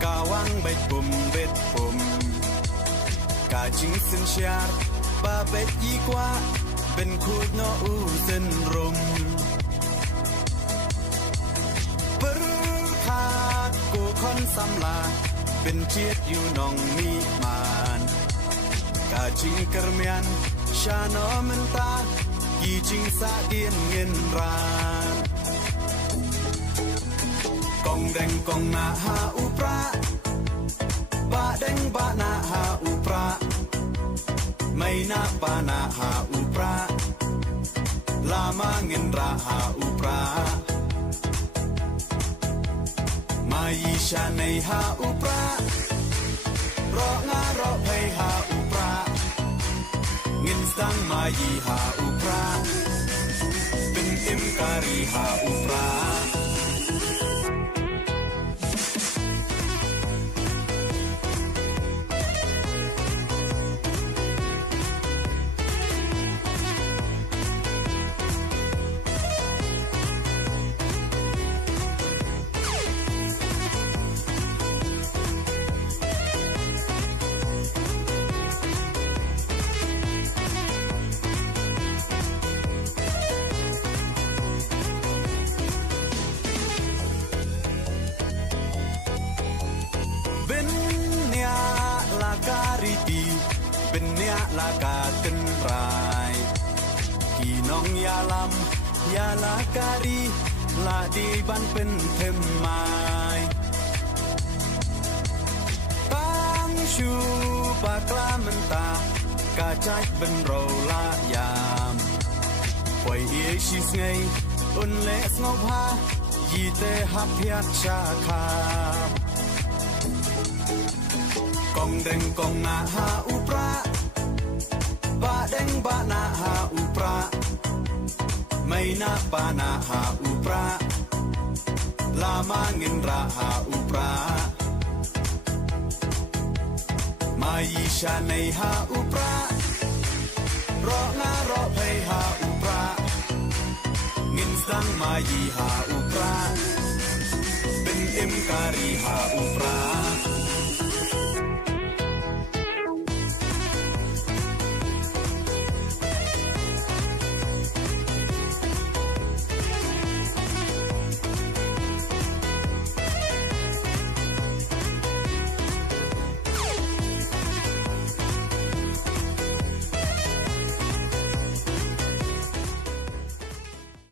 Kawang bet pum Kajing sen syar ba bet ikwa ben khut no u sen rum Berkat ku kon samla ben chiet yu nong mi man Kajing kermian shano menta Kijing sa dien ngin ran Kong deng kong na ha upra Ba deng ba na ha upra May na pa na ha upra Lama ngin ra ha upra Mai sha nei ha upra Ro nga ro pay ha upra Ngin sang mai ha upra Bin im kari ha upra Benya laka tenrai Kinong yalam Yala kari La di ban pen temai Tang shu bakla menta Kacai ben rola yam Poi ye shis ngay Un les ngop ha Yite hap hiat shakam Kong deng kong na ha upra Ba deng ba na ha upra May na pa na ha upra Lama ngin ra ha upra Mai sha nei ha upra Ro nga ro pay ha upra Ngin sang mai ha upra Bin im kari ha upra